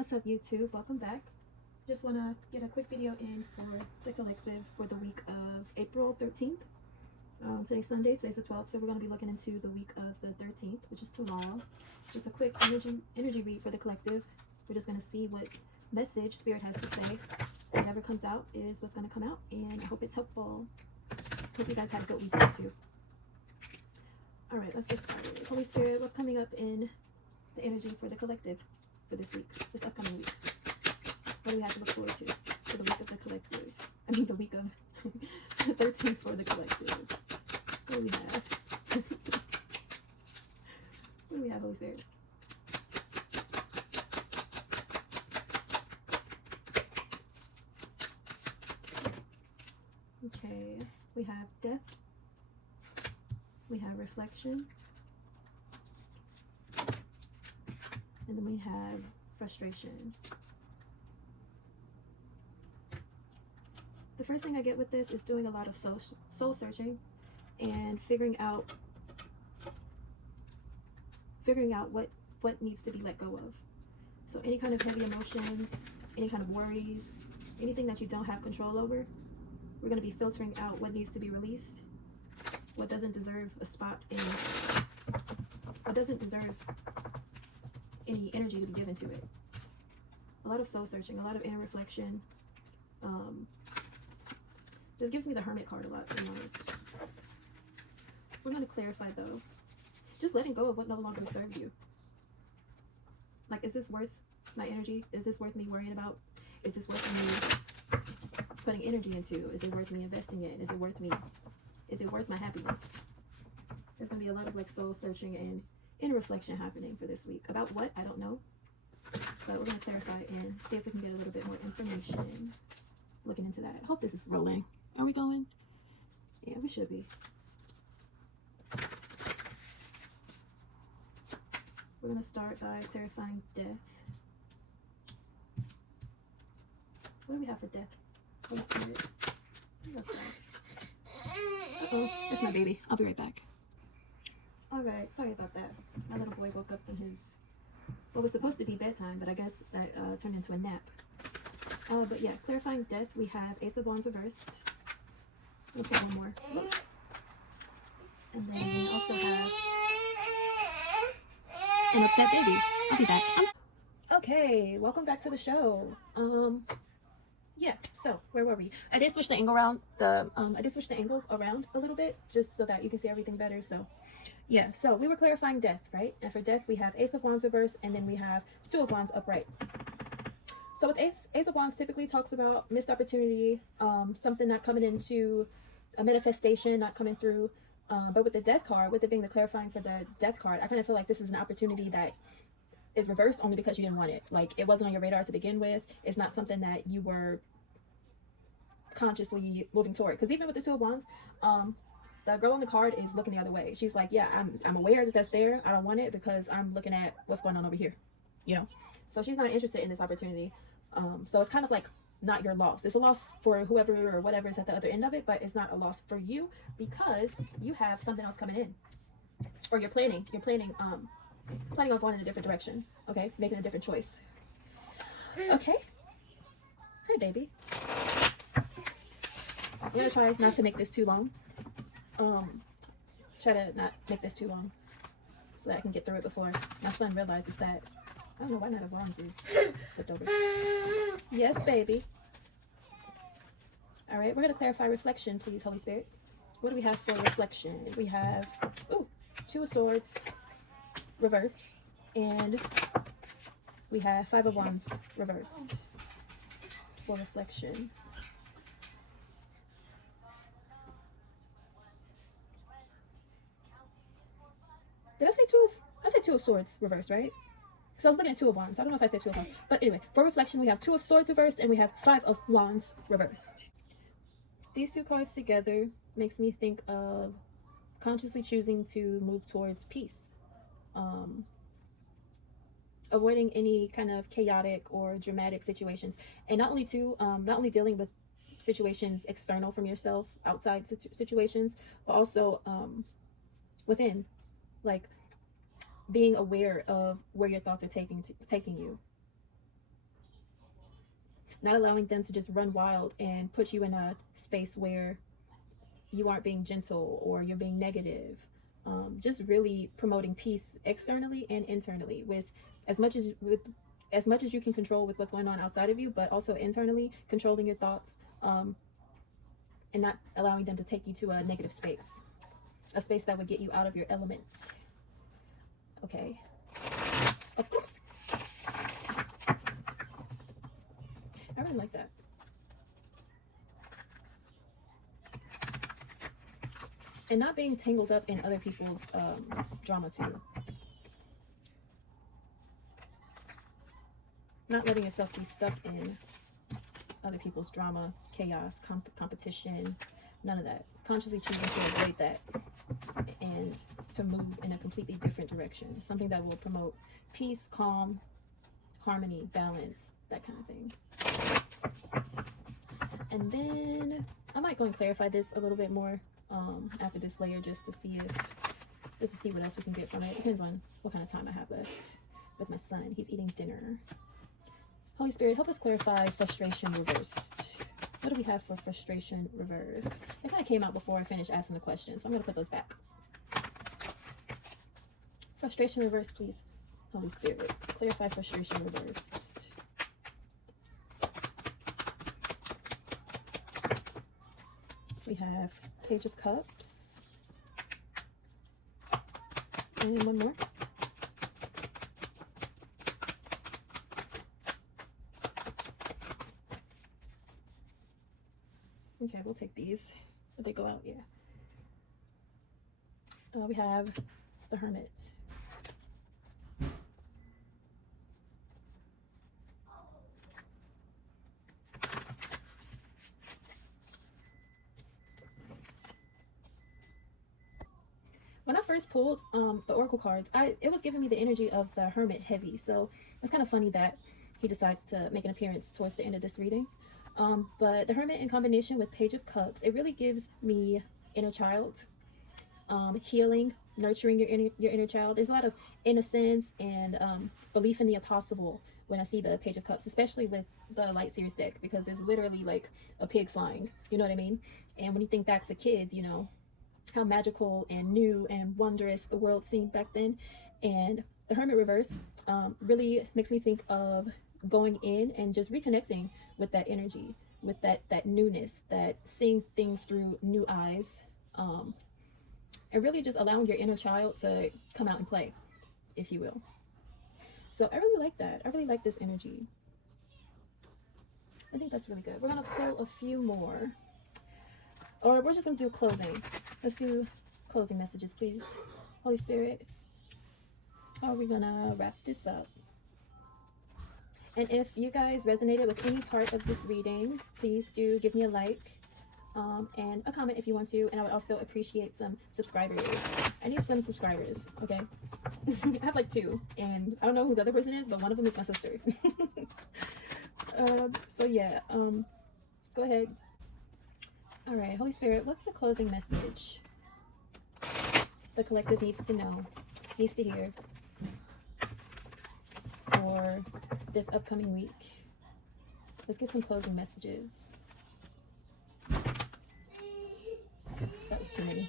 What's up, YouTube? Welcome back. Just want to get a quick video in for the collective for the week of April 13th. Today's Sunday, today's the 12th, so we're going to be looking into the week of the 13th, which is tomorrow. Just a quick energy read for the collective. We're just going to see what message Spirit has to say. Whatever comes out is what's going to come out, and I hope it's helpful. Hope you guys had a good weekend too. Alright, let's get started. Holy Spirit, what's coming up in the energy for the collective for this week, this upcoming week? What do we have to look forward to for the week of the collective? I mean, the week of 13th for the collective. What do we have? What do we have, Holy Spirit? Okay, we have death. We have reflection. And then we have frustration. The first thing I get with this is doing a lot of soul searching and figuring out what needs to be let go of. So any kind of heavy emotions, any kind of worries, anything that you don't have control over, we're going to be filtering out what needs to be released, what doesn't deserve a spot in, what doesn't deserve any energy to be given to it. A lot of soul searching, a lot of inner reflection. This gives me the Hermit card a lot, to be honest. We're going to clarify though. Just letting go of what no longer serves you. Like, is this worth my energy? Is this worth me worrying about? Is this worth me putting energy into? Is it worth me investing in? Is it worth my happiness? There's going to be a lot of like soul searching and inner reflection happening for this week. About what? I don't know. But we're going to clarify and see if we can get a little bit more information looking into that. I hope this is rolling. Are we going? Yeah, we should be. We're going to start by clarifying death. What do we have for death? Holy Spirit. Uh-oh, that's my baby. I'll be right back. Alright, sorry about that. My little boy woke up from his, what was supposed to be bedtime, but I guess that turned into a nap. But yeah, clarifying death, we have Ace of Wands reversed. We'll put one more. And then we also have an upset baby. I'll be back. Okay, welcome back to the show. Yeah, so where were we? I did switch the angle around a little bit just so that you can see everything better. So yeah, so we were clarifying death, right? And for death we have Ace of Wands reversed, and then we have Two of Wands upright. So with Ace of Wands typically talks about missed opportunity, something not coming into a manifestation, not coming through. But with the death card, with it being the clarifying for the death card, I kind of feel like this is an opportunity that is reversed only because you didn't want it. Like, it wasn't on your radar to begin with. It's not something that you were consciously moving toward. Because even with the Two of Wands, the girl on the card is looking the other way. She's like, yeah, I'm aware that that's there. I don't want it because I'm looking at what's going on over here, you know? So she's not interested in this opportunity. So it's kind of like not your loss. It's a loss for whoever or whatever is at the other end of it, but it's not a loss for you because you have something else coming in, or you're planning on going in a different direction. Okay, making a different choice. Okay. Hi, baby. I'm gonna try not to make this too long. Try to not make this too long so that I can get through it before my son realizes that. I don't know why Knight of Wands is flipped over. Yes, baby. All right, we're going to clarify reflection, please, Holy Spirit. What do we have for reflection? We have, Two of Swords reversed, and we have Five of Wands reversed for reflection. Did I say Two of Swords reversed, right? So I was looking at Two of Wands. I don't know if I said Two of Wands. But anyway, for reflection, we have Two of Swords reversed, and we have Five of Wands reversed. These two cards together makes me think of consciously choosing to move towards peace. Avoiding any kind of chaotic or dramatic situations. And not only dealing with situations external from yourself, outside situations, but also within. Like, being aware of where your thoughts are taking you. not allowing them to just run wild and put you in a space where you aren't being gentle or you're being negative. Just really promoting peace externally and internally with as much as you can control with what's going on outside of you, but also internally controlling your thoughts, and not allowing them to take you to a negative space, a space that would get you out of your elements. Okay. Oh. I really like that. And not being tangled up in other people's drama too. Not letting yourself be stuck in other people's drama, chaos, competition, none of that. Consciously choosing to avoid that and to move in a completely different direction. Something that will promote peace, calm, harmony, balance, that kind of thing. And then I might go and clarify this a little bit more after this layer, just to see what else we can get from it. Depends on what kind of time I have left with my son. He's eating dinner. Holy Spirit, help us clarify frustration reversed. What do we have for frustration reversed? They kind of came out before I finished asking the questions, so I'm going to put those back. Frustration reversed, please. Holy Spirit, clarify frustration reversed. We have Page of Cups. And one more. Okay, we'll take these. Did they go out? Yeah. We have the Hermit. When I first pulled the Oracle cards, it was giving me the energy of the Hermit heavy. So it's kind of funny that he decides to make an appearance towards the end of this reading. But the Hermit in combination with Page of Cups, it really gives me inner child, healing, nurturing your inner child. There's a lot of innocence and belief in the impossible when I see the Page of Cups, especially with the Light Series deck, because there's literally like a pig flying, you know what I mean? And when you think back to kids, you know, how magical and new and wondrous the world seemed back then. And the Hermit reverse really makes me think of going in and just reconnecting with that energy, with that newness, that seeing things through new eyes, and really just allowing your inner child to come out and play, if you will. So I really like that. I really like this energy. I think that's really good. We're gonna pull a few more, or we're just gonna do closing. Let's do closing messages, please. Holy Spirit, how are we gonna wrap this up? And if you guys resonated with any part of this reading, please do give me a like and a comment if you want to. And I would also appreciate some subscribers. I need some subscribers, okay? I have like 2, and I don't know who the other person is, but one of them is my sister. So yeah, go ahead. All right, Holy Spirit, what's the closing message the collective needs to know, needs to hear for this upcoming week? Let's get some closing messages. That was too many.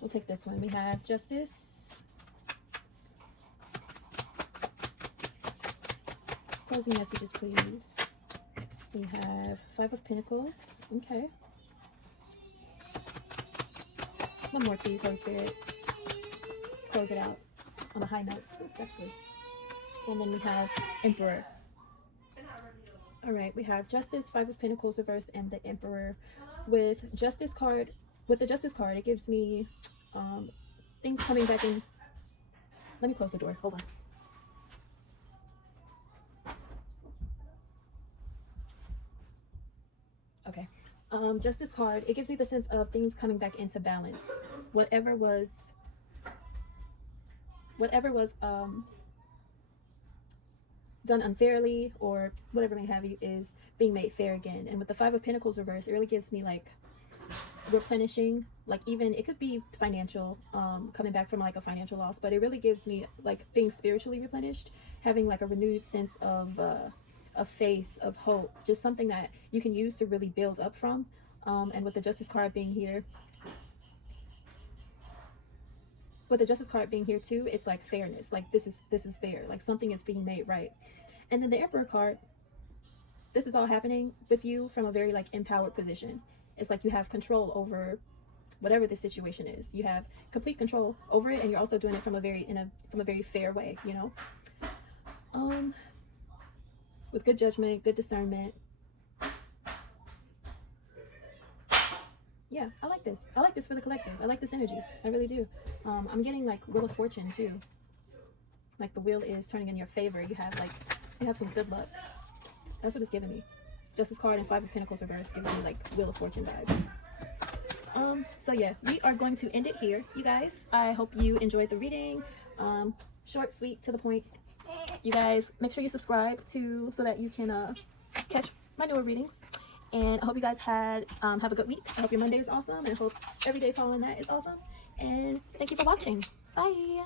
We'll take this one. We have Justice. Closing messages, please. We have 5 of Pentacles. Okay. One more, please, Holy Spirit. Close it out on a high note. Definitely. And then we have Emperor. All right, we have Justice, 5 of Pentacles reversed, and the Emperor. With the Justice card, it gives me things coming back in. Let me close the door. Hold on. Okay. Justice card, it gives me the sense of things coming back into balance. Whatever was done unfairly or whatever may have you is being made fair again. And with the 5 of Pentacles reversed, it really gives me like replenishing, like even it could be financial, coming back from like a financial loss, but it really gives me like being spiritually replenished, having like a renewed sense of of faith, of hope, just something that you can use to really build up from. And with the Justice card being here, too, it's like fairness. Like this is fair. Like something is being made right. And then the Emperor card, this is all happening with you from a very like empowered position. It's like you have control over whatever the situation is. You have complete control over it, and you're also doing it from a very fair way, you know. With good judgment, good discernment. Yeah, I like this. I like this for the collective. I like this energy. I really do. I'm getting like Wheel of Fortune too. Like the wheel is turning in your favor. You have some good luck. That's what it's giving me. Justice card and 5 of Pentacles reverse gives me like Wheel of Fortune vibes. So yeah, we are going to end it here, you guys. I hope you enjoyed the reading. Short, sweet, to the point. You guys, make sure you subscribe so that you can catch my newer readings. And I hope you guys have a good week. I hope your Monday is awesome, and I hope every day following that is awesome. And thank you for watching. Bye.